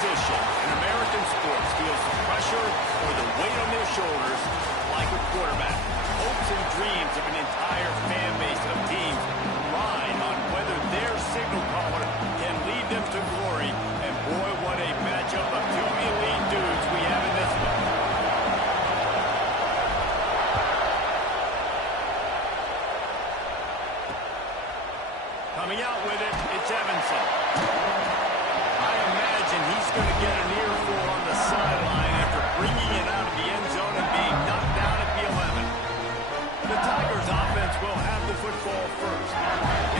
position in American sports feels the pressure or the weight on their shoulders like a quarterback. Hopes and dreams of an entire fan base of teams ride on whether their signal caller can lead them to glory. And boy, what a matchup of two elite dudes we have in this one. Coming out with it, it's Evanson. I imagine he's going to get an earful on the sideline after bringing it out of the end zone and being knocked down at the 11. The Tigers offense will have the football first.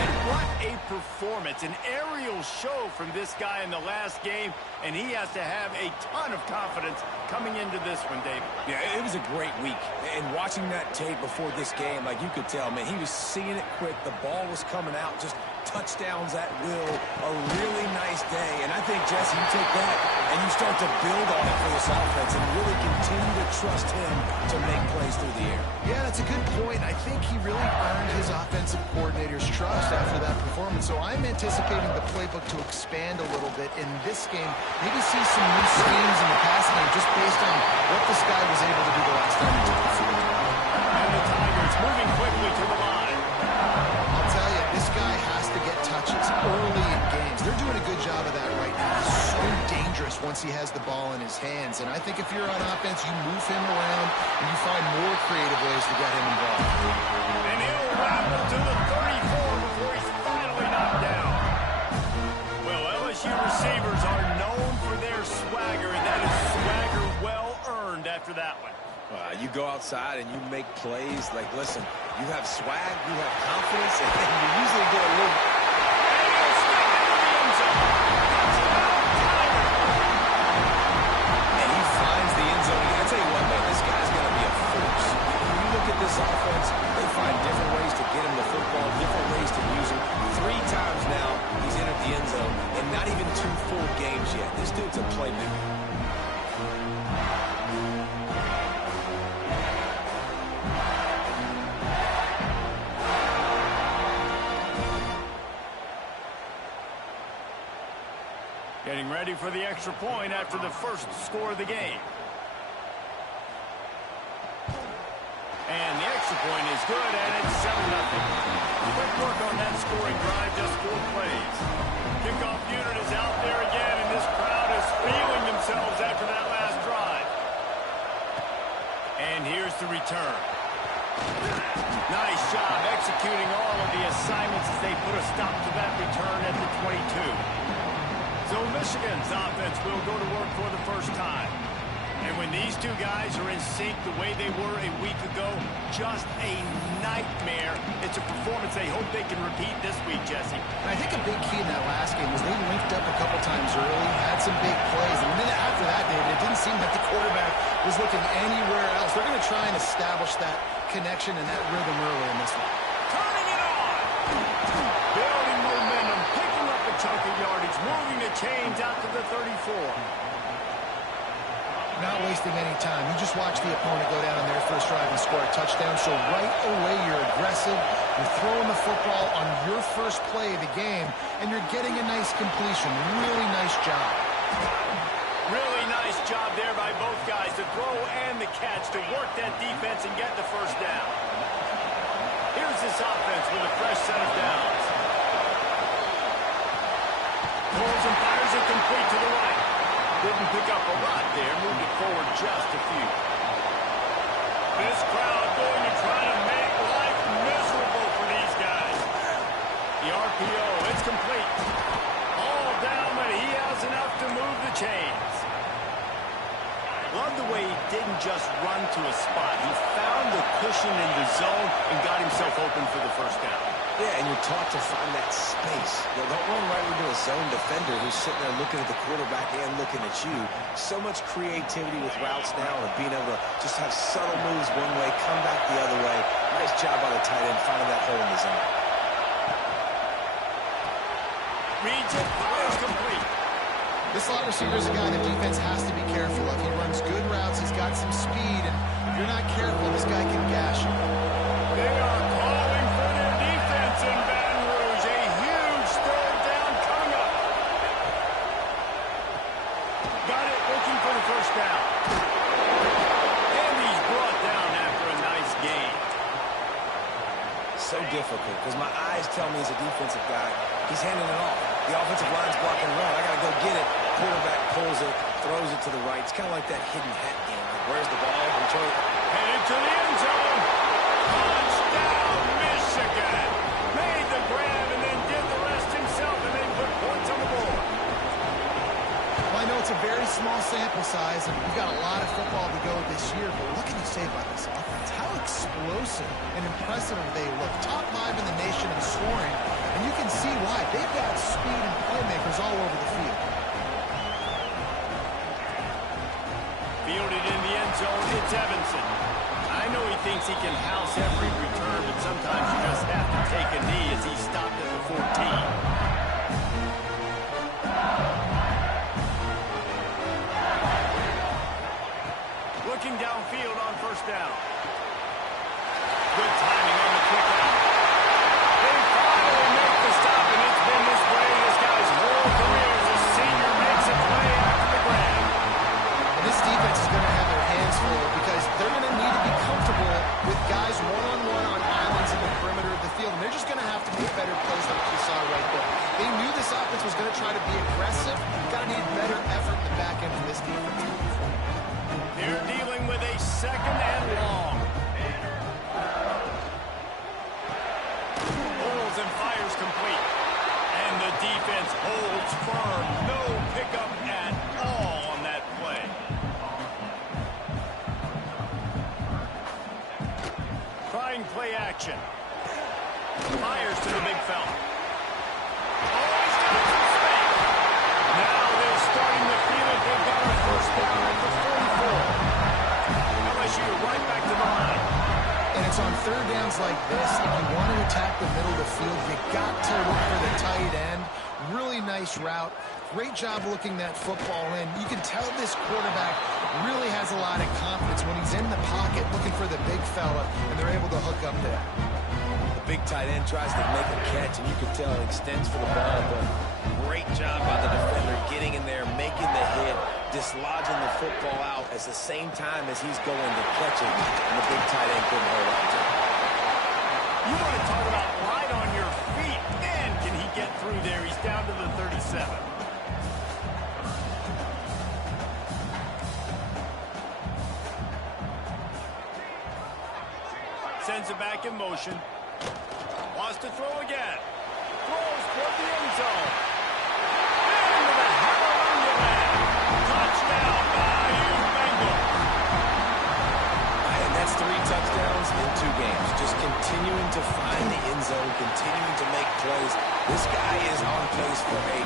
And what a performance, an aerial show from this guy in the last game, and he has to have a ton of confidence coming into this one, David. Yeah, it was a great week. And watching that tape before this game, like you could tell, man, he was seeing it quick. The ball was coming out, just touchdowns at will. A really nice day. And I think, Jesse, you take that and you start to build on it for this offense and really continue to trust him to make plays through the air. Yeah, that's a good point. I think he really earned his offensive coordinator's trust after that performance. So I'm anticipating the playbook to expand a little bit in this game. Maybe see some new schemes in the passing game just based on what this guy was able to do the last time he took the field. And the Tigers moving quickly to the line. I'll tell you, this guy has to get touches early in games. They're doing a good job of that right now. He's so dangerous once he has the ball in his hands. And I think if you're on offense, you move him around and you find more creative ways to get him involved. And he'll ramble to the 34 before he's finally knocked down. Well, LSU receivers are known for their swagger, and that is swagger well earned after that one. You go outside and you make plays. Like, listen, you have swag, you have confidence, and you usually get a little... And he'll stick it in the end zone. And he finds the end zone. I tell you what, man, this guy's going to be a force. When you look at this offense, they find different ways to get him the football, different ways to use him. 3 times now, he's entered the end zone, and not even 2 full games yet. This dude's a playmaker. Getting ready for the extra point after the first score of the game. And the extra point is good, and it's 7-0. Quick work on that scoring drive, just 4 plays. Kickoff unit is out there again, and this crowd is feeling themselves after that last drive. And here's the return. Nice job executing all of the assignments as they put a stop to that return at the 22. So Michigan's offense will go to work for the first time. And when these two guys are in sync the way they were a week ago, just a nightmare. It's a performance they hope they can repeat this week, Jesse. I think a big key in that last game was they linked up a couple times early, had some big plays. And a minute after that, David, it didn't seem like the quarterback was looking anywhere else. They're going to try and establish that connection and that rhythm early in this one. Turning it on! Building momentum, picking up a chunk of yardage, moving the chains out to the 34. Not wasting any time. You just watch the opponent go down on their first drive and score a touchdown. So right away, you're aggressive. You're throwing the football on your first play of the game, and you're getting a nice completion. Really nice job. Really nice job there by both guys, the throw and the catch, to work that defense and get the first down. Here's this offense with a fresh set of downs. Pulls and fires it complete to the right. Didn't pick up a lot there, moved it forward just a few. This crowd going to try to make life miserable for these guys. The RPO, it's complete. All down, but he has enough to move the chains. Love the way he didn't just run to a spot. He found the cushion in the zone and got himself open for the first down. Yeah, and you're taught to find that space. You know, don't run right into a zone defender who's sitting there looking at the quarterback and looking at you. So much creativity with routes now and being able to just have subtle moves one way, come back the other way. Nice job by the tight end finding that hole in the zone. Reads it, fires complete. This slot receiver is a guy the defense has to be careful of. He runs good routes. He's got some speed. And if you're not careful, this guy can gash you. They are calling for their defense in Baton Rouge. A huge third down coming up. difficult because my eyes tell me as a defensive guy, he's handing it off. The offensive line's blocking run. I got to go get it. Quarterback pulls it, throws it to the right. It's kind of like that hidden hat game. Like, where's the ball? Control it. Headed to the end zone. Touchdown, Michigan. Made the grab and then did the rest himself, and they put points on the board. Well, I know it's a very small sample size, and we've got a lot of football to go this year, but what can you say about this offense? How explosive and impressive they look. Top 5 in the nation in scoring, and you can see why. They've got speed and playmakers all over the field. Fielded in the end zone, it's Evanson. I know he thinks he can house every return, but sometimes you just have to take a knee as he stopped at the 14. Looking downfield on first down. Good timing on the quick out. They finally make the stop, and it's been this way this guy's whole career as a senior makes a play after the grab. And this defense is going to have their hands full because they're going to need to be comfortable with guys one-on-one on islands in the perimeter of the field, and they're just going to have to make better plays like you saw right there. They knew this offense was going to try to be aggressive. Got to need better effort in the back end from this defense. They're dealing with a second and long. Pulls and fires complete. And the defense holds firm. No pickup at all on that play. Trying play action. Fires to the big fella. Oh, he's got some space. Now they're starting to feel it. They've got a first down at the 44. LSU right back to the line. And it's on third downs like this. If you want to attack the middle of the field, you got to look for the tight end. Really nice route. Great job looking that football in. You can tell this quarterback really has a lot of confidence when he's in the pocket looking for the big fella, and they're able to hook up there. The big tight end tries to make a catch, and you can tell it extends for the ball, but great job by the defender getting in there, making the hit, dislodging the football out at the same time as he's going to catch it, and the big tight end couldn't hold on to it. You want to talk about light on your feet. Man, can he get through there. He's down to the 37. Sends it back in motion. Wants to throw again. Throws toward the end zone. Into the hallelujah land. Touchdown, Bayou Bengals. And that's 3 touchdowns in 2 games. Just continuing to find the end zone, continuing to make plays. This guy is on pace for a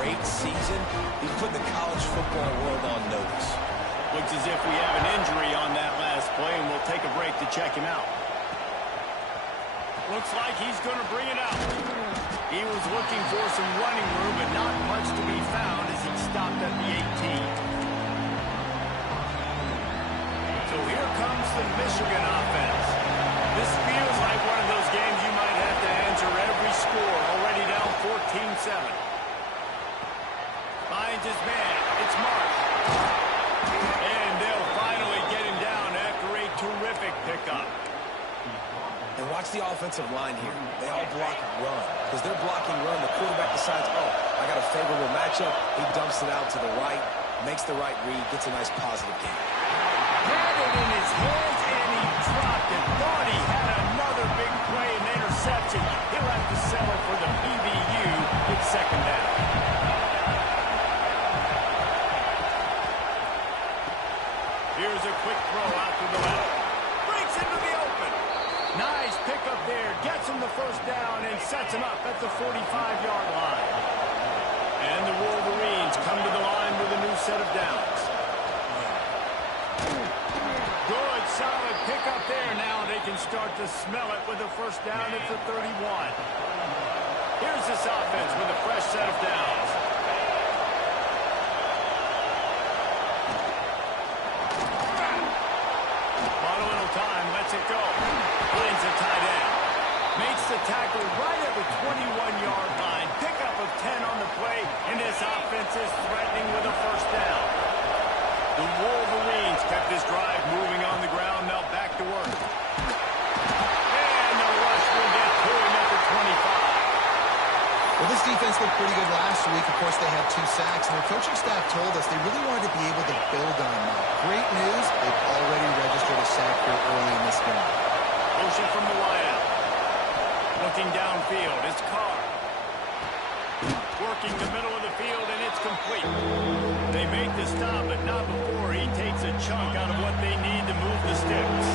great season. He's put the college football world on notice. Looks as if we have an injury on that last play, and we'll take a break to check him out. Looks like he's going to bring it out. He was looking for some running room, but not much to be found as he stopped at the 18. So here comes the Michigan offense. This feels like one of those games you might have to answer every score. Already down 14-7. Finds his man. It's Marsh. And they'll finally get him down after a terrific pickup. And watch the offensive line here. They all block run. Because they're blocking run, the quarterback decides, oh, I got a favorable matchup. He dumps it out to the right, makes the right read, gets a nice positive gain. Had it in his hands, and he dropped it. Thought he had another big play and interception. He'll have to settle for the PBU with second down. Here's a quick throw out to the left. Breaks into the open. Nice pickup there. Gets him the first down and sets him up at the 45-yard line. And the Wolverines come to the line with a new set of downs. Good, solid pickup there. Now they can start to smell it with a first down at the 31. Here's this offense with a fresh set of downs. Time, lets it go. Finds a tight end. Makes the tackle right at the 21-yard line. Pickup of 10 on the play, and this offense is threatening with a first down. The Wolverines kept this drive moving on the ground. Now back to work. And the rush will get to defense looked pretty good last week. Of course, they had 2 sacks, and their coaching staff told us they really wanted to be able to build on that. Great news, they've already registered a sack here early in this game. Motion from the wideout. Looking downfield, it's Carr. Working the middle of the field, and it's complete. They make the stop, but not before he takes a chunk out of what they need to move the sticks.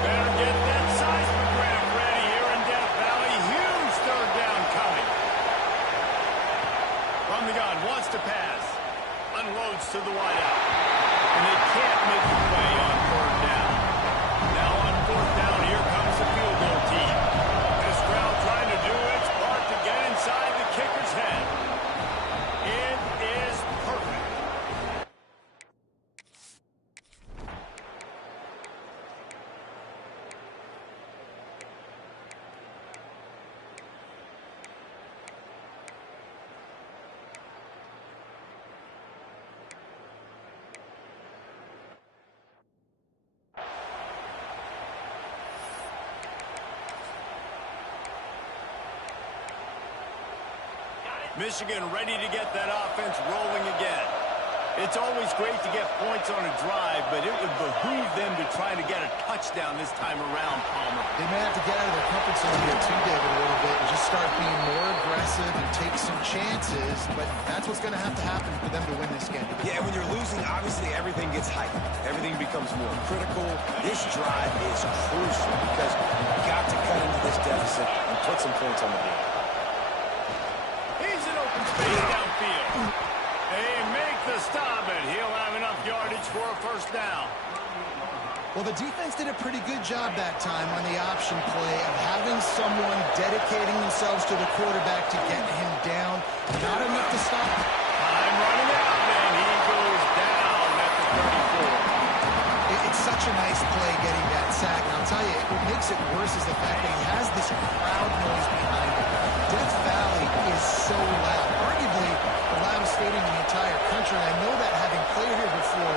Better get that seismograph ready here in Death Valley. Huge third down coming. From the gun, wants to pass. Unloads to the wideout. And they can't make the play on third down. Now on fourth down, here comes the field goal team. This crowd trying to do its part to get inside the kicker's head. It is perfect. Michigan ready to get that offense rolling again. It's always great to get points on a drive, but it would behoove them to try to get a touchdown this time around, Palmer. They may have to get out of their comfort zone here too, David, a little bit, and just start being more aggressive and take some chances, but that's what's going to have to happen for them to win this game. Yeah, when you're losing, obviously everything gets heightened. Everything becomes more critical. This drive is crucial because you've got to cut into this deficit and put some points on the board. He's in open space downfield. They make the stop, and he'll have enough yardage for a first down. Well, the defense did a pretty good job that time on the option play of having someone dedicating themselves to the quarterback to get him down. Not enough to stop. Time running out, and he goes down at the 34. It's such a nice play getting that sack. And I'll tell you, what makes it worse is the fact that he has this crowd noise behind him. Death Valley is so loud, arguably the loudest stadium in the entire country. And I know that having played here before,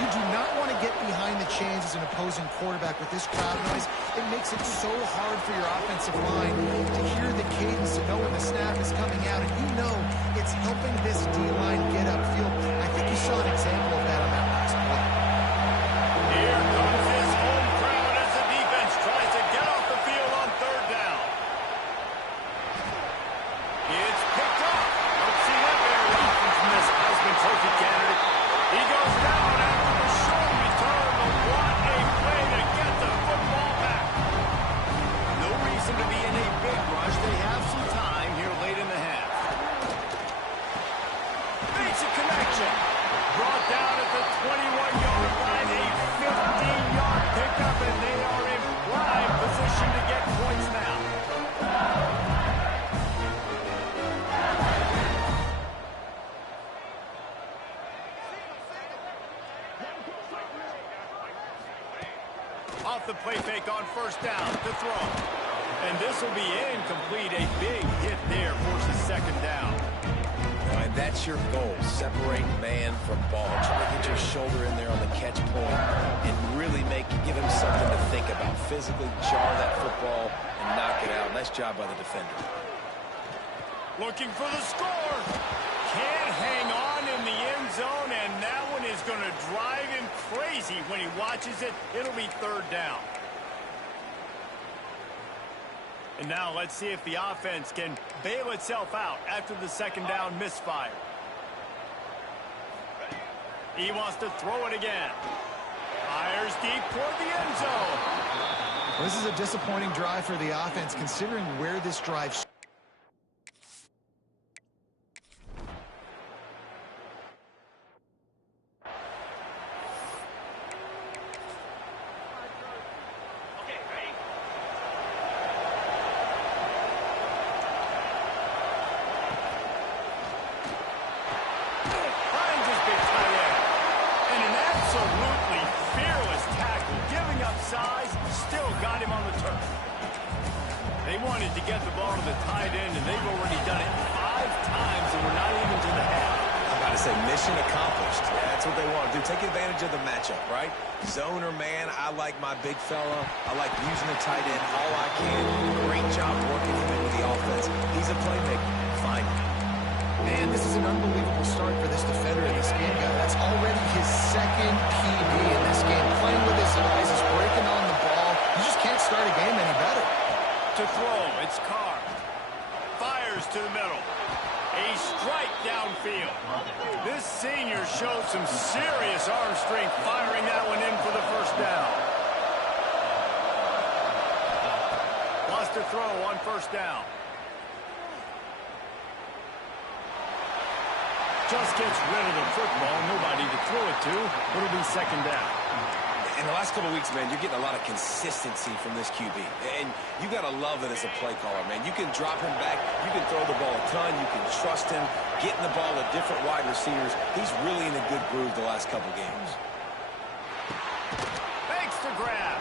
you do not want to get behind the chains as an opposing quarterback with this crowd noise. It makes it so hard for your offensive line to hear the cadence, to know when the snap is coming out. And you know it's helping this D-line get upfield. I think you saw an example of that on that last play. Here comes his home crowd as the defense tries to get off the field on third down. It's picked up. Don't see that very often from this Heisman Trophy candidate. He goes down after a short return, but what a play to get the football back. No reason to be in a big rush. They have some time here late in the half. Basic connection. Brought down at the 21-yard line, a 15-yard pickup, and they are in prime position to get points now. Off the play fake on first down to throw. And this will be incomplete. A big hit there forces second down. All right, that's your goal. Separate man from ball. Try to get your shoulder in there on the catch point and really give him something to think about. Physically jar that football and knock it out. Nice job by the defender. Looking for the score. Can't hang on in the end zone, and that one is going to drive him crazy when he watches it. It'll be third down. And now let's see if the offense can bail itself out after the second down misfire. He wants to throw it again. Fires deep toward the end zone. Well, this is a disappointing drive for the offense, considering where this drive started. They wanted to get the ball to the tight end, and they've already done it 5 times, and we're not even to the half. I'm about to say mission accomplished. Yeah, that's what they want to do. Take advantage of the matchup, right? Zone or man, I like my big fella. I like using the tight end all I can. Great job working him in with the offense. He's a playmaker. find him. Man, this is an unbelievable start for this defender in this game, guy. That's already his second PB in this game. Playing with his eyes, is breaking on the ball. You just can't start a game any better. To throw, it's Carr. Fires to the middle. A strike downfield. This senior showed some serious arm strength firing that one in for the first down. Lost to throw on first down. Just gets rid of the football. Nobody to throw it to. It'll be second down. In the last couple of weeks, man, you're getting a lot of consistency from this QB. And you got to love it as a play caller, man. You can drop him back. You can throw the ball a ton. You can trust him. Getting the ball to different wide receivers. He's really in a good groove the last couple games. Thanks to grab.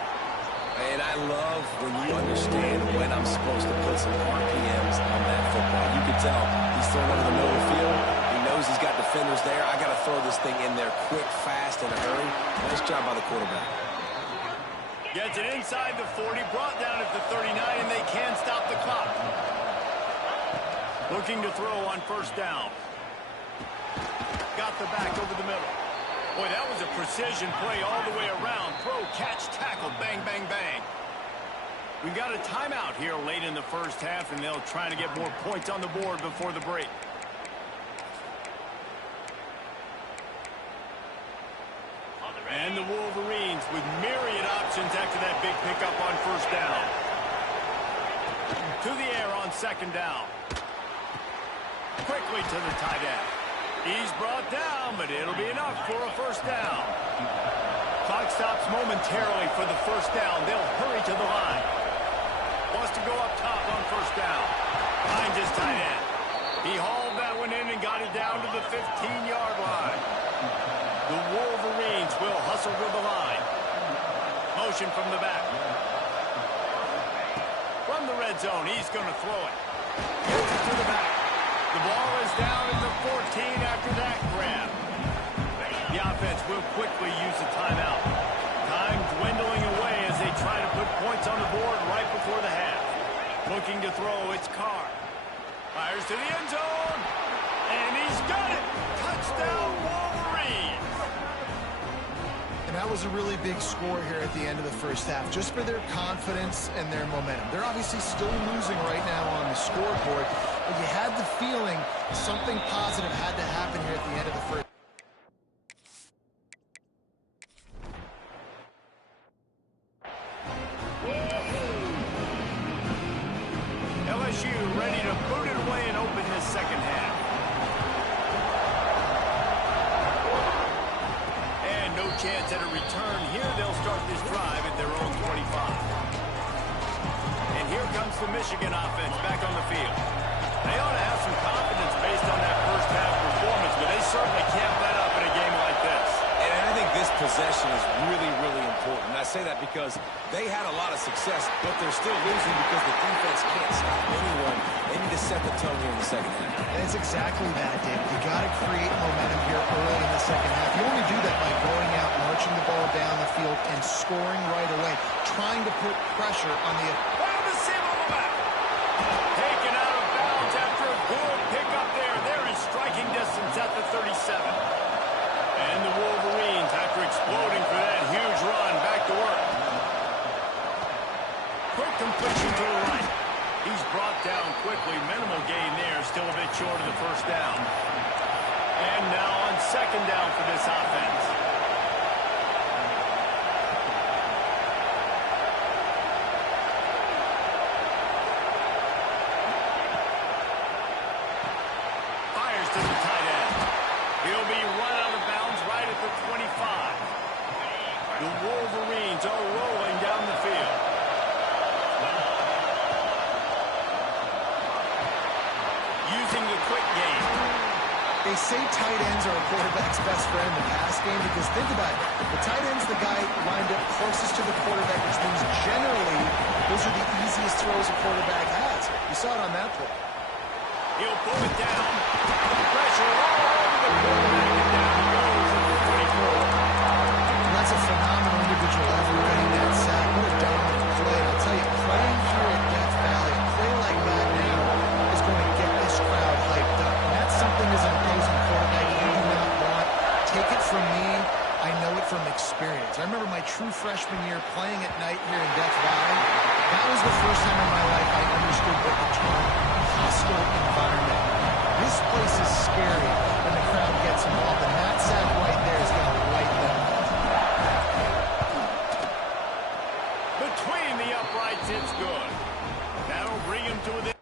And I love when you understand when I'm supposed to put some RPMs on that football. You can tell he's throwing over the middle of the field. He knows he's got defenders there. I got to throw this thing in there quick, fast, in a hurry. Nice job by the quarterback. Gets it inside the 40, brought down at the 39, and they can stop the clock. Looking to throw on first down. Got the back over the middle. Boy, that was a precision play all the way around. Throw, catch, tackle, bang, bang, bang. We've got a timeout here late in the first half, and they'll try to get more points on the board before the break. And the Wolverines with myriad options after that big pickup on first down. To the air on second down. Quickly to the tight end. He's brought down, but it'll be enough for a first down. Clock stops momentarily for the first down. They'll hurry to the line. Wants to go up top on first down. Finds his tight end. He hauled that one in and got it down to the 15-yard line. The Wolverines will hustle to the line. Motion from the back. From the red zone, he's going to throw it. Gets it to the back. The ball is down at the 14 after that grab. The offense will quickly use a timeout. Time dwindling away as they try to put points on the board right before the half. Looking to throw, it's Carr. Fires to the end zone. And he's got it. Touchdown, Wolverines. And that was a really big score here at the end of the first half, just for their confidence and their momentum. They're obviously still losing right now on the scoreboard, but you had the feeling something positive had to happen here at the end of the first. LSU ready to boot it away and open this second half. And no chance at a return here. They'll start this drive at their own 25. And here comes the Michigan offense back on the field. They ought to have some confidence based on that first half performance, but they certainly can't let up in a game like this. And I think this possession is really, really important. And I say that because they had a lot of success, but they're still losing because the defense can't stop anyone. They need to set the tone here in the second half. And it's exactly that, David. You got to create momentum here early in the second half. You only do that by going out, marching the ball down the field, and scoring right away, trying to put pressure on the... Wide receiver on the back. Taken out of bounds after a good pickup there. They're in striking distance at the 37. And the Wolverines, after exploding for that huge run, back to work. Quick completion to the right. He's brought down quickly. Minimal gain there. Still a bit short of the first down. And now on second down for this offense. Fires to the tight end. He'll be run out of bounds right at the 25. The Wolverines are rolling down the field. Using the quick game. They say tight ends are a quarterback's best friend in the pass game because think about it. The tight end's the guy lined up closest to the quarterback, which means generally those are the easiest throws a quarterback has. You saw it on that play. He'll pull it down. Pressure all over the quarterback, and down he goes at the 24. And that's a phenomenal individual effort getting that sack. What a dominant play. I'll tell you, playing here at Death Valley, a play like that now is going to get this crowd I remember my true freshman year playing at night here in Death Valley. That was the first time in my life I understood what the term hostile environment meant. This place is scary when the crowd gets involved, and that sack right there is going to light them up. Between the uprights, it's good. That'll bring him to the...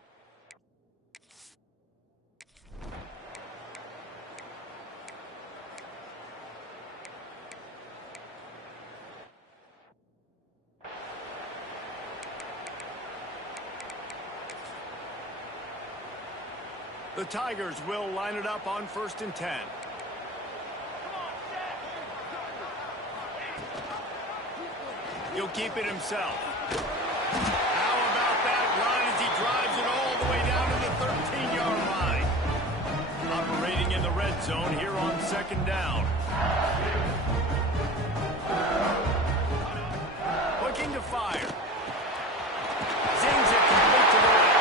The Tigers will line it up on 1st and 10. He'll keep it himself. How about that run as he drives it all the way down to the 13-yard line? Operating in the red zone here on 2nd down. Looking to fire. Zings it complete to the right.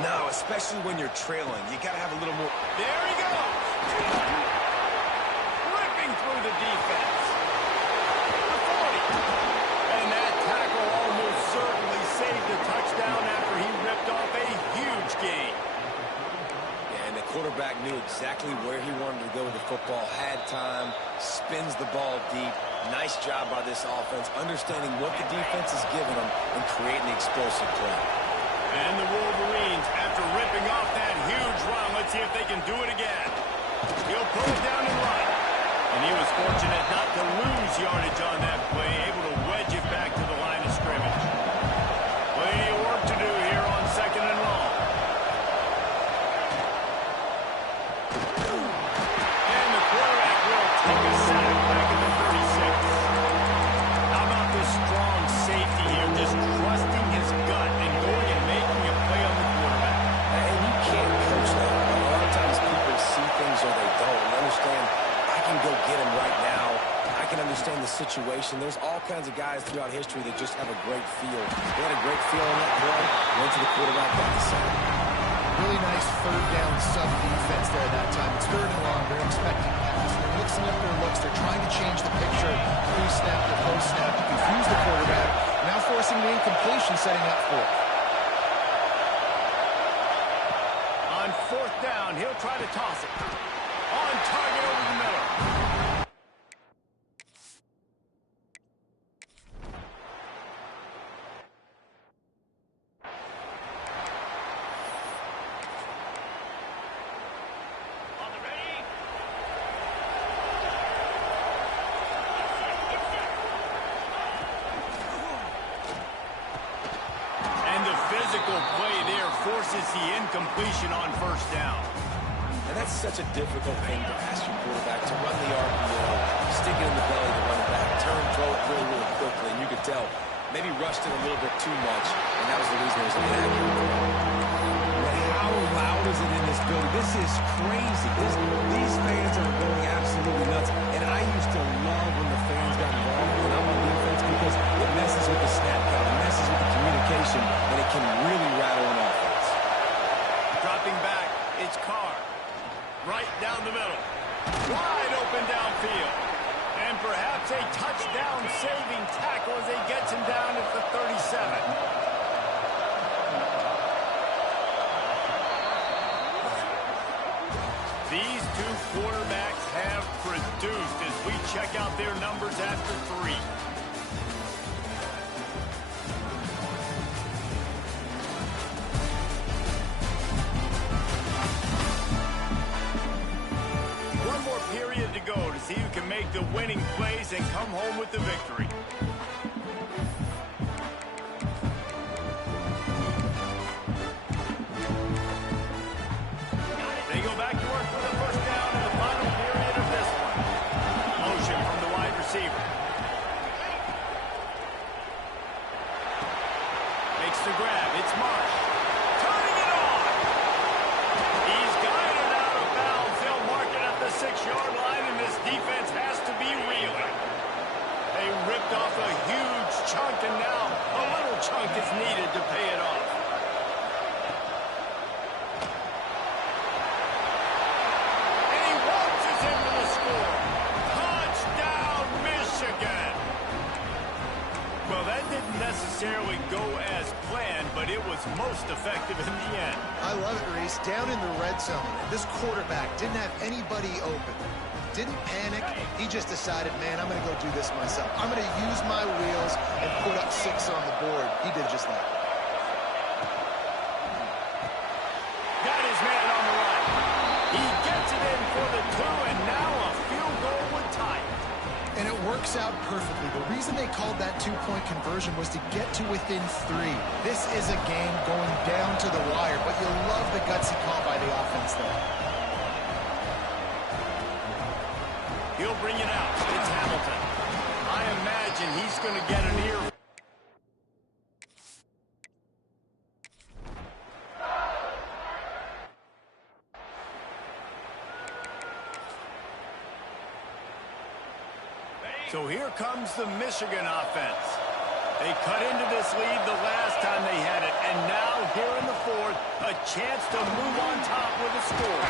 No, especially when you're trailing. You got to have a little more. There he goes. Ripping through the defense. The 40. And that tackle almost certainly saved the touchdown after he ripped off a huge gain. Yeah, and the quarterback knew exactly where he wanted to go with the football, had time, spins the ball deep. Nice job by this offense, understanding what the defense is giving them and creating the explosive play. And the Wolverines, after ripping off that huge run, let's see if they can do it again. He'll pull it down and run. And he was fortunate not to lose yardage on that play, able to wedge it back to the line of scrimmage. Plenty of work to do here on 2nd and long. And the quarterback will take a sack back at the 36. How about this strong safety here, just trusting his gut and going and making a play on the quarterback. And you can't coach that. A lot of times people see things or they don't. And understand, I can go get him right now. I can understand the situation. There's all kinds of guys throughout history that just have a great feel. They had a great feel on that play. Went to the quarterback, got the sack. Really nice 3rd down sub-defense there that time. It's 3rd and long. They're expecting pass. They're mixing up their looks. They're trying to change the picture pre-snap to post-snap to confuse the quarterback. Now forcing the incompletion, setting up for it. On 4th down, he'll try to toss it. On target over the middle. Forces the incompletion on 1st down. And that's such a difficult thing to ask your quarterback to run the RPO, stick it in the belly to run it back, turn, throw it really, really quickly. And you could tell, maybe rushed it a little bit too much, and that was the reason it was inaccurate. How loud is it in this building? This is crazy. These fans are going absolutely nuts. And I used to love when the fans got involved when I'm on defense because it messes with the snap count, it messes with the communication, and it can really rattle an offense. Dropping back, it's Carr. Right down the middle. Wide open downfield. And perhaps a touchdown-saving tackle as he gets him down at the 37. These two quarterbacks have produced as we check out their numbers after 3. One more period to go to see who can make the winning plays and come home with the victory. was most effective in the end. I love it, Reese. Down in the red zone, this quarterback didn't have anybody open. Didn't panic. He just decided, man, I'm going to go do this myself. I'm going to use my wheels and put up 6 on the board. He did just that. Got his man on the right. He gets it in for the 2, and now a field goal would tie it. And it works out perfectly. The reason they called that 2-point conversion was to get to within 3. This is a game going down to the wire, but you'll love the gutsy call by the offense there. He'll bring it out. It's Hamilton. I imagine he's going to get an ear. So here comes the Michigan offense. They cut into this lead the last time they had it, and now here in the 4th, a chance to move on top with a score.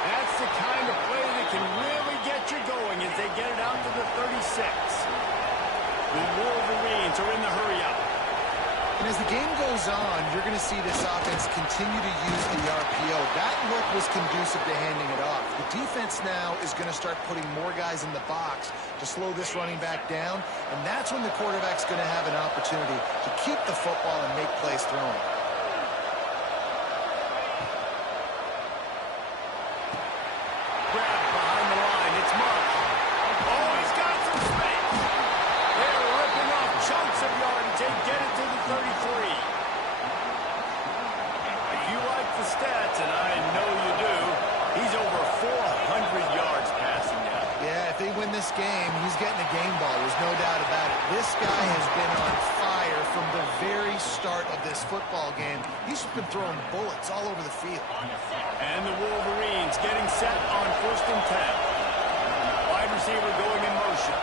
That's the kind of play that can really get you going as they get it out to the 36. The Wolverines are in the hurry-up. And as the game goes on, you're going to see this offense continue to use the RPO. That look was conducive to handing it off. The defense now is going to start putting more guys in the box to slow this running back down, and that's when the quarterback's going to have an opportunity to keep the football and make plays throwing. Grab behind the line. It's Mark. Oh, he's got some space. They're ripping off chunks of yardage. They get it to the 33. If you like the stats, and I know you do, he's over 400 yards passing now. Yeah, if they win this game, he's getting a game ball. There's no doubt about it. This guy has been on fire from the very start of this football game. He's been throwing bullets all over the field. And the Wolverines getting set on 1st and 10. Wide receiver going in motion.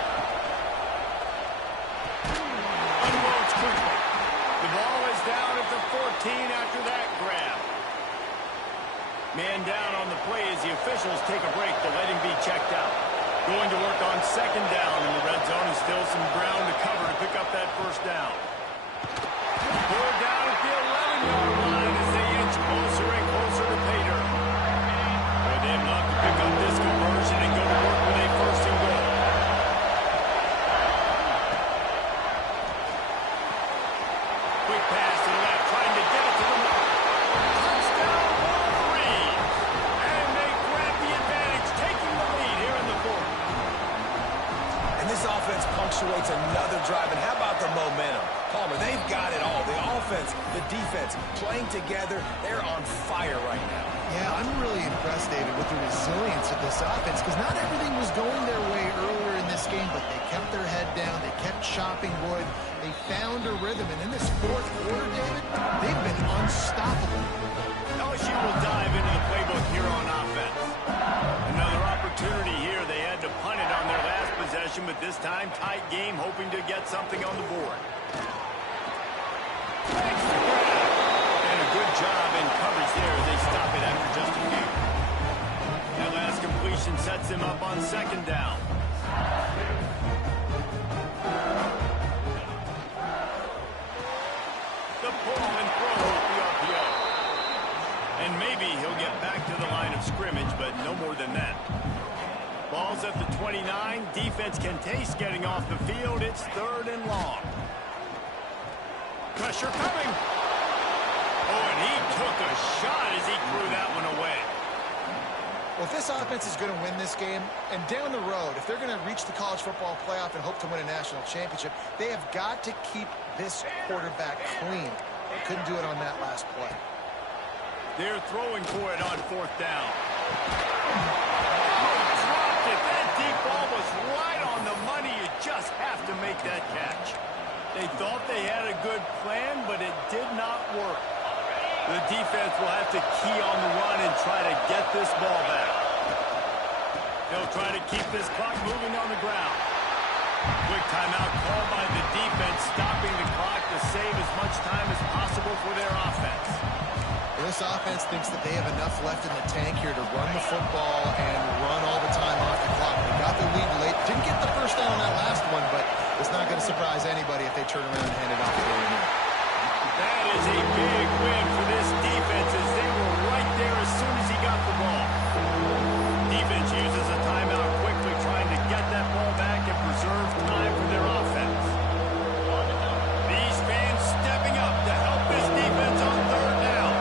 Unloads quickly. The ball is down at the 14 after that grab. Man down on the play as the officials take a break to let him be checked out. Going to work on 2nd down in the red zone, and still some ground to cover to pick up that 1st down. They're down at the 11-yard line as they inch closer and closer to pay dirt. But they have to pick up this conversion and go to work with a 1st and goal. Quick pass to the left, trying to get it to the mark. Touchdown, Wolverines! And they grab the advantage, taking the lead here in the 4th. And this offense punctuates another drive. And how about the momentum? Palmer, they've got it all. The offense, the defense, playing together. They're on fire right now. Yeah, I'm really impressed, David, with the resilience of this offense, because not everything was going their way earlier in this game, but they kept their head down. They kept chopping wood. They found a rhythm. And in this 4th quarter, David, they've been unstoppable. LSU will dive into the playbook here on offense. Another opportunity here. They had to punt it on their last possession, but this time tight game, hoping to get something on the board. And a good job in coverage there as they stop it after just a few. That last completion sets them up on 2nd down. The pull and throw with the RPO. And maybe he'll get back to the line of scrimmage, but no more than that. Ball's at the 29. Defense can taste getting off the field. It's 3rd and long. Pressure coming. Oh, and he took a shot as he threw that one away. Well, if this offense is going to win this game, and down the road, if they're going to reach the college football playoff and hope to win a national championship, they have got to keep this quarterback clean. They couldn't do it on that last play. They're throwing for it on 4th down. Oh, dropped it. That deep ball was right on the money. You just have to make that catch. They thought they had a good plan, but it did not work. The defense will have to key on the run and try to get this ball back. They'll try to keep this clock moving on the ground. Quick timeout called by the defense, stopping the clock to save as much time as possible for their offense. This offense thinks that they have enough left in the tank here to run the football and run all the time off the clock. They got the lead late. Didn't get the 1st down on that last one, but it's not going to surprise anybody if they turn around and hand it off to the winner. That is a big win for this defense as they were right there as soon as he got the ball. Defense uses a timeout quickly, trying to get that ball back and preserve time for their offense. These fans stepping up to help this defense on third down.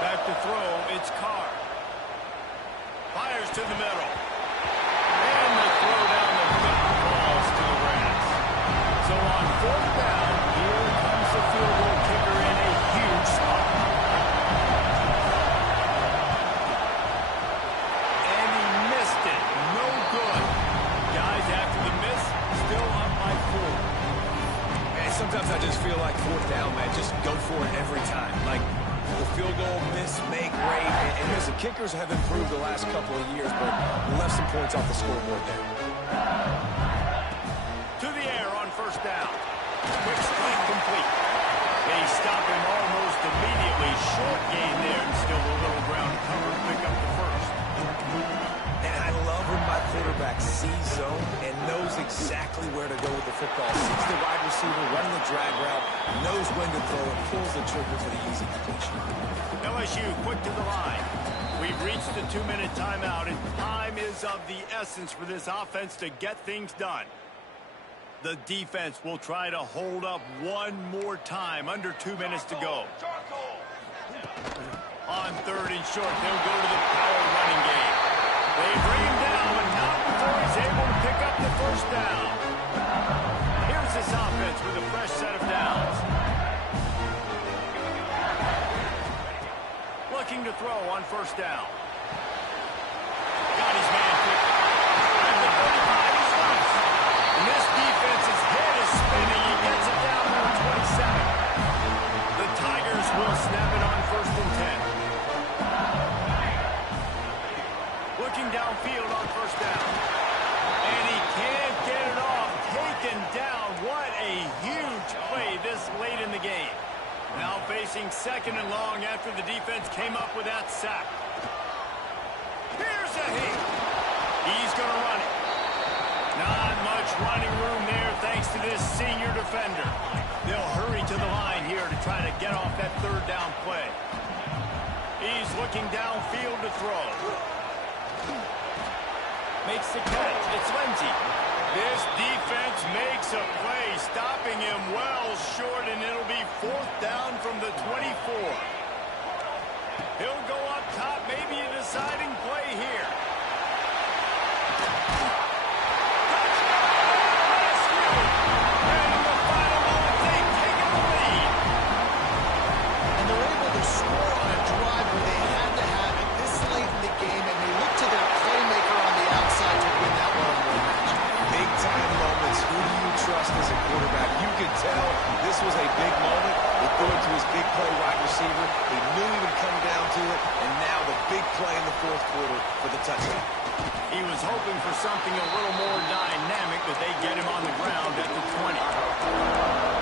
Back to throw, it's Carr. Fires to the middle. And the throw down the middle falls to the Rams. So on fourth down, here comes the field goal kicker in a huge spot. And he missed it. No good. Guys, after the miss, still up by 4. And sometimes I just feel like fourth down, man, just go for it every time. Like, the field goal, miss, make, great. And listen, kickers have improved the last couple of years, but we left some points off the scoreboard there. To the air on first down. Quick strike complete. They stop him almost immediately. Short gain there, and still a little ground cover to pick up the first. And I love when my quarterback sees zone and knows exactly where to go with the football. Sees the wide receiver running the drag route, knows when to throw, and pulls the trigger for the easy completion. LSU quick to the line. We've reached the 2-minute timeout, and time is of the essence for this offense to get things done. The defense will try to hold up one more time. Under 2 minutes to go. On third and short, they'll go to the power running game. They bring him down, but not before he's able to pick up the first down. Here's this offense with a fresh set of downs. Looking to throw on first down. Got his man quick. At the 35, he's loose. And this defense's head is spinning. He gets it down to the 27. The Tigers will snap it on first and 10. Looking downfield on first down. And he can't get it off. Taken down. What a huge play this late in the game. Now facing second and long after the defense came up with that sack. Here's a hit. He's going to run it. Not much running room there thanks to this senior defender. They'll hurry to the line here to try to get off that third down play. He's looking downfield to throw. Makes the catch. It's Lindsey. This defense makes a play, stopping him well short, and it'll be fourth down from the 24. He'll go up top, maybe a deciding play here. And in the final moment, they've taken the lead. And they're able to score on a drive where they had to have it this late in the game, and they look to their playmaker on the outside to win that one-on-one match. Big-time moments. Who do you trust as a quarterback? You could tell this was a big moment. He threw it to his big play wide receiver. He knew he would come down to it, and now the big play in the fourth quarter for the touchdown. He was hoping for something a little more dynamic, but they get him on the ground at the 20.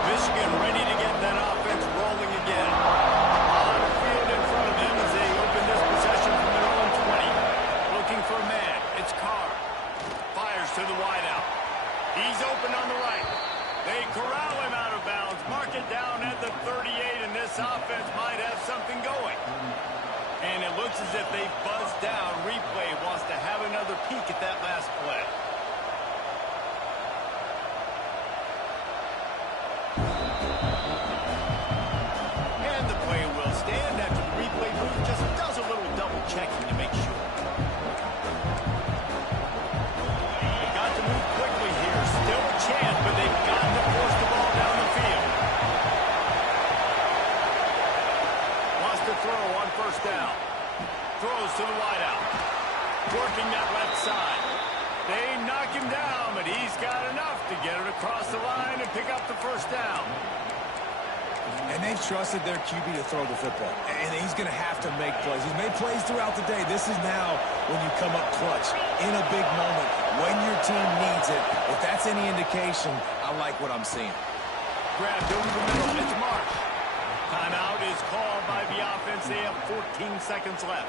Michigan ready to get that offense rolling again. On the field in front of them as they open this possession from their own 20. Looking for a man. It's Carr. Fires to the wideout. He's open on the right. They corral him out of bounds. Mark it down at the 38, and this offense might have something going. And it looks as if they've buzzed down. Replay wants to have another peek at that last play. And the play will stand after the replay booth just does a little double checking to make sure. They've got to move quickly here. Still a chance, but they've got to force the ball down the field. Wants to throw on first down. Throws to the wideout. Working that left side. They knock him down, but he's got enough to get it across the line and pick up the first down. And they've trusted their QB to throw the football. And he's going to have to make plays. He's made plays throughout the day. This is now when you come up clutch in a big moment when your team needs it. If that's any indication, I like what I'm seeing. Grabbed over the middle. It's Marsh. Timeout is called by the offense. They have 14 seconds left.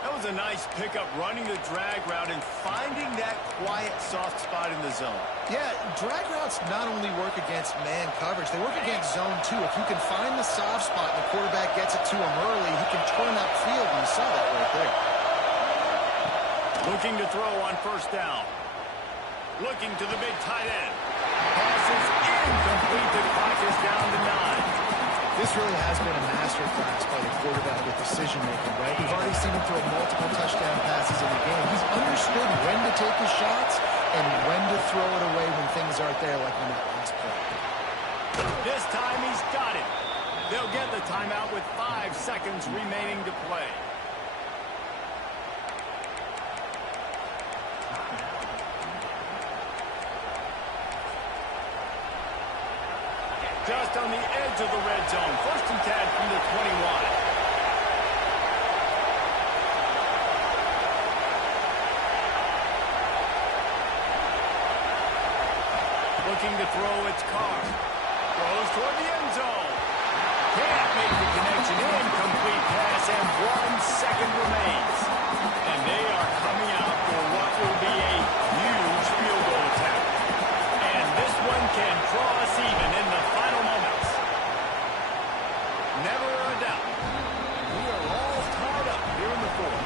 That was a nice pickup, running the drag route and finding that quiet, soft spot in the zone. Yeah, drag routes not only work against man coverage, they work against zone too. If you can find the soft spot and the quarterback gets it to him early, he can turn upfield, and you saw that right there. Looking to throw on first down. Looking to the big tight end. Passes incomplete. The clock is down to 9. This really has been a masterclass by the quarterback with decision-making, right? We've already seen him throw multiple touchdown passes in the game. He's understood when to take his shots and when to throw it away when things aren't there, like on that last play. This time he's got it. They'll get the timeout with 5 seconds remaining to play. Just on the edge of the red zone. First and 10 from the 21. Looking to throw, it's Carr. Throws toward the end zone. Can't make the connection. Incomplete pass, and 1 second remains. And they are coming out for what will be a huge field goal attempt. And this one can draw us even in the final moments. Never a doubt. We are all tied up here in the fourth.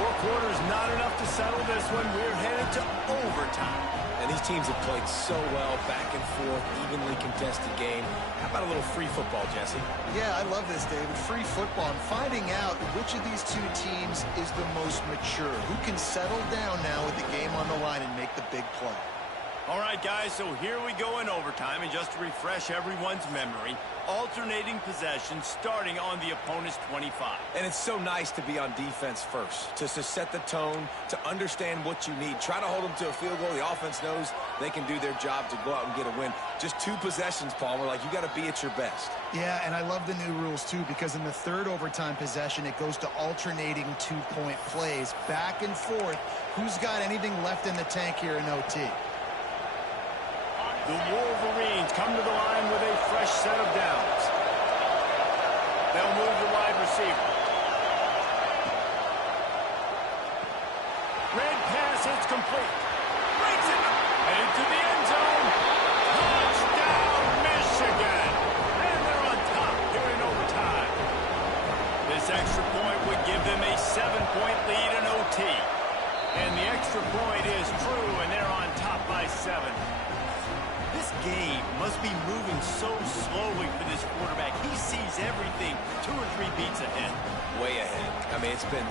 4 quarters not enough to settle this one. We're headed to overtime. And these teams have played so well, back and forth, evenly contested game. How about a little free football, Jesse? Yeah, I love this, David. Free football. I'm finding out which of these two teams is the most mature. Who can settle down now with the game on the line and make the big play? All right, guys, so here we go in overtime, and just to refresh everyone's memory, alternating possession starting on the opponent's 25. And it's so nice to be on defense first, to set the tone, to understand what you need. Try to hold them to a field goal. The offense knows they can do their job to go out and get a win. Just 2 possessions, Palmer, like you got to be at your best. Yeah, and I love the new rules, too, because in the third overtime possession, it goes to alternating 2-point plays, back and forth. Who's got anything left in the tank here in OT? The Wolverines come to the line with a fresh set of downs. They'll move the wide receiver. Red pass, it's complete. Breaks it. Headed to the end zone. Touchdown, Michigan. And they're on top here in overtime. This extra point would give them a 7-point lead in OT. And the extra point is true, and they're on top by 7. This game must be moving so slowly for this quarterback. He sees everything 2 or 3 beats ahead. Way ahead. I mean, it's been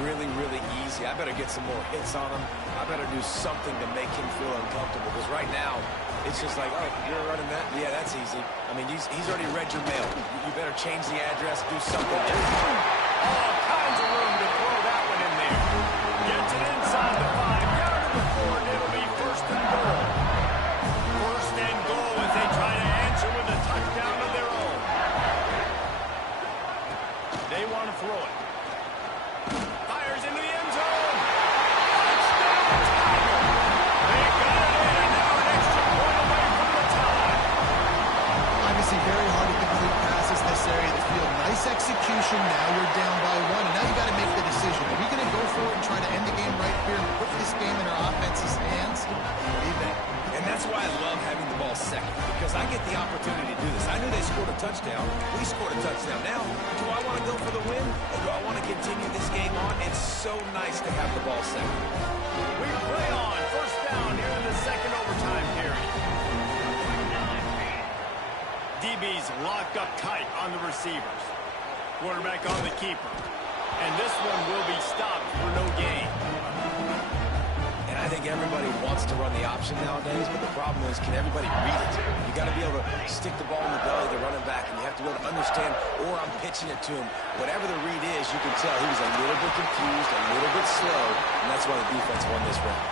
really, really easy. I better get some more hits on him. I better do something to make him feel uncomfortable, because right now, it's just like, oh, you're running that? Yeah, that's easy. I mean, he's already read your mail. You better change the address, do something. All kinds of room to throw that one in there. Gets it inside the 5, down to the 4, and it'll be first and goal. First and goal as they try to answer with a touchdown of their own. They want to throw it. Fires into the end zone. Touchdown, Tiger. They got it in, and now an extra point away from the tie. Obviously, very hard to complete passes this area of the field. Nice execution. Now you're down by 1, and now you got to make the decision. Are we going to go for it and try to end the game right here and put this game in our offense's hands? What do you think? And that's why I love having the ball second, because I get the opportunity to do this. I knew they scored a touchdown. We scored a touchdown. Now, do I want to go for the win, or do I want to continue this game on? It's so nice to have the ball second. We play on. First down here in the second overtime period. DB's locked up tight on the receivers. Quarterback on the keeper. And this one will be stopped for no gain. And I think everybody wants to run the option nowadays, but the problem is, can everybody read it? You got to be able to stick the ball in the belly of the running back, and you have to be able to understand, or I'm pitching it to him. Whatever the read is, you can tell he was a little bit confused, a little bit slow, and that's why the defense won this round.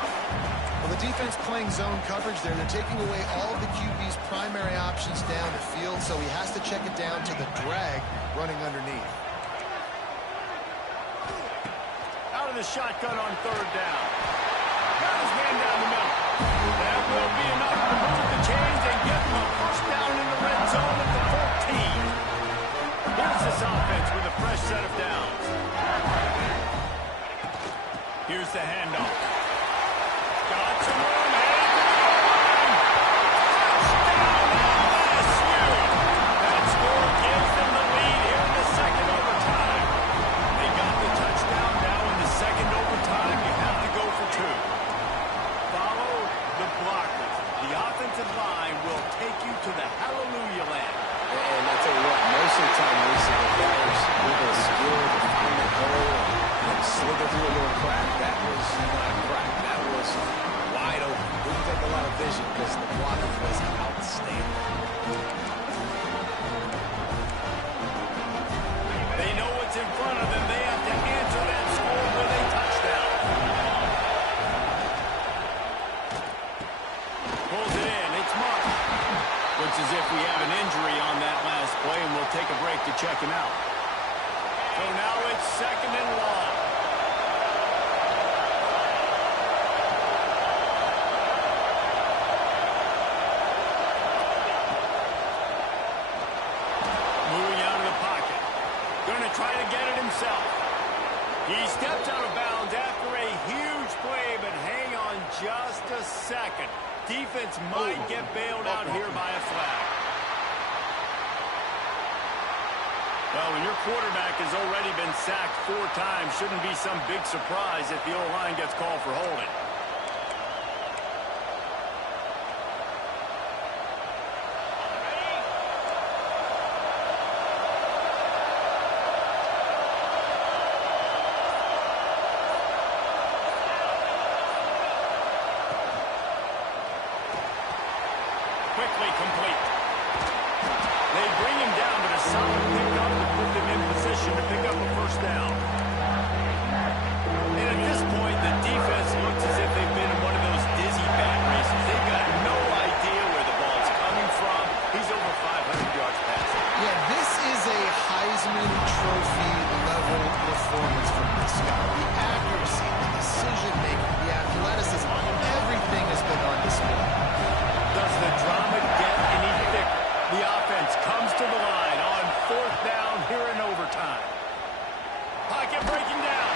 Well, the defense playing zone coverage there. They're taking away all of the QB's primary options down the field, so he has to check it down to the drag running underneath. Out of the shotgun on third down. Got his man down the middle. That will be enough to move the chains and get them a first down in the red zone at the 14. Here's this offense with a fresh set of downs. Looks as if we have an injury on that last play, and we'll take a break to check him out. So now it's 2nd and long. Moving out of the pocket. Going to try to get it himself. He steps out of bounds after a huge play, but hang on just a second. Defense might get bailed out here by a flag. Well, when your quarterback has already been sacked 4 times, shouldn't be some big surprise if the O-line gets called for holding. Quickly complete. They bring him down, but a solid pickup to put them in position to pick up a 1st down. And at this point, the defense looks as if they've been in one of those dizzy bat races. They've got no idea where the ball's coming from. He's over 500 yards passing. Yeah, this is a Heisman Trophy level performance from this guy. The accuracy, the decision-making, the athleticism, everything has been on display. Does the drama get any thicker? The offense comes to the line on 4th down here in overtime. Pocket breaking down.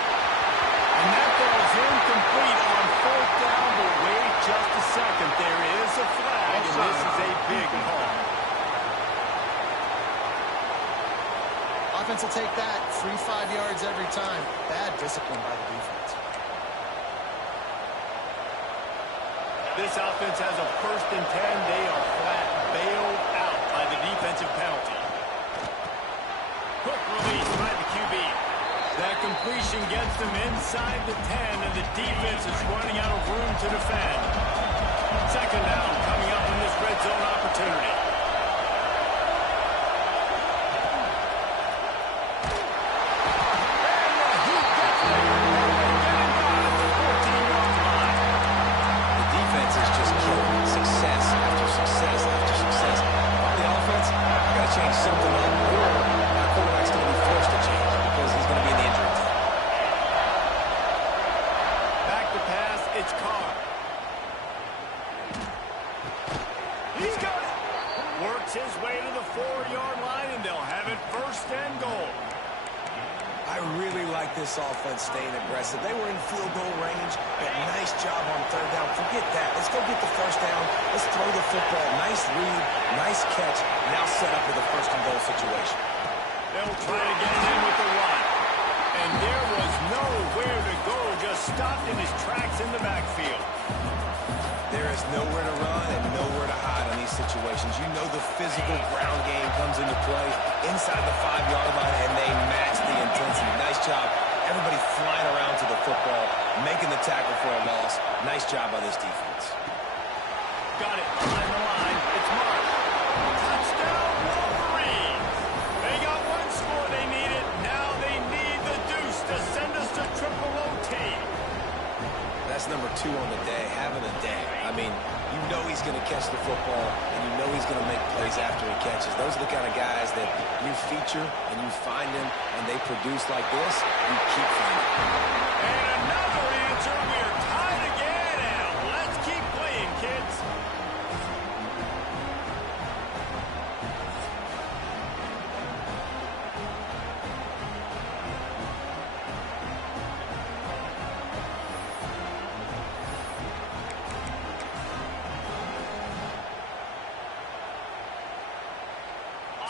And that falls incomplete on 4th down, but wait just a second. There is a flag, and this is a big call. Offense will take that. Free 5 yards every time. Bad discipline by the defense. This offense has a 1st and 10. They are flat bailed out by the defensive penalty. Quick release by the QB. That completion gets them inside the 10, and the defense is running out of room to defend. 2nd down coming up in this red zone opportunity. Change something up, or our quarterback's going to be forced to change because he's going to be in the injury time. Back to pass, it's Carr. He's got it. Works his way to the 4-yard line, and they'll have it 1st and goal. I really like this offense staying aggressive. They were in field goal range, but nice job on 3rd down. Forget that. Let's go get the 1st down. Let's throw the football. Nice read, nice catch. Now set up with a 1st and goal situation. They'll try to get it in with the run. And there was nowhere to go, just stopped in his tracks in the backfield. There is nowhere to run and nowhere to hide on these situations. You know the physical ground game comes into play inside the 5-yard line, and they match the intensity. Nice job. Everybody flying around to the football, making the tackle for a loss. Nice job by this defense. Got it behind the line. It's Mark. Touchdown, Wolverines. They got one score they needed. Now they need the deuce to send us to triple OT. That's number 2 on the day, having a day. I mean, you know he's going to catch the football, and you know he's going to make plays after he catches. Those are the kind of guys that you feature and you find them, and they produce like this, you keep finding them. And another answer. We're tied again, and let's keep playing, kids.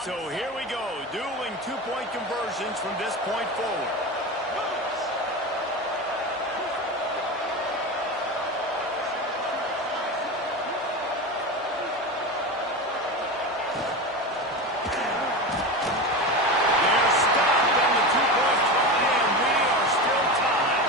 So here we go, dueling 2-point conversions from this point forward. They're stopped on the 2-point try, and we are still tied.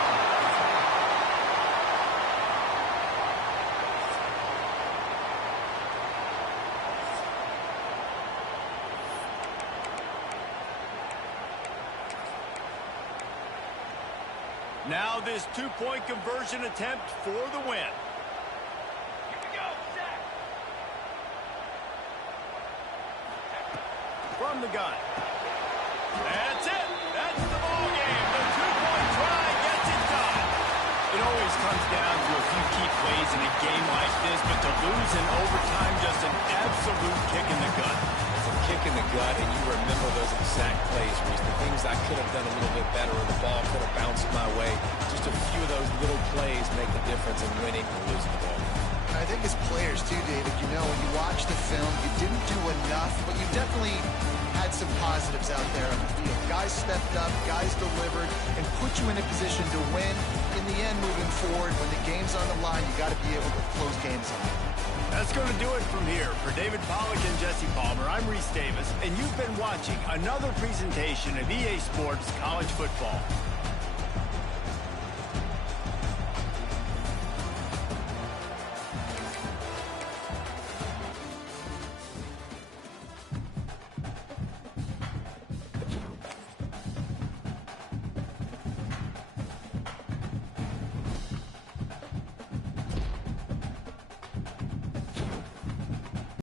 Now this 2-point conversion attempt for the win. Here we go, Zach. from the gun. That's it. That's the ball game. The two-point try gets it done. It always comes down to a few key plays in a game like this, but to lose in overtime, just an absolute kick in the gut. It's a kick in the gut, and you remember those exact plays, Reese. The things I could have done a little bit better, or the ball could have bounced my way. Just a few of those little plays make the difference in winning or losing the ball. I think as players, too, David, you know, when you watch the film, you didn't do enough, but you definitely had some positives out there on the field. Guys stepped up, guys delivered, and put you in a position to win. In the end, moving forward, when the game's on the line, you got to be able to close games out. That's going to do it from here. For David Pollack and Jesse Palmer, I'm Reese Davis, and you've been watching another presentation of EA Sports College Football.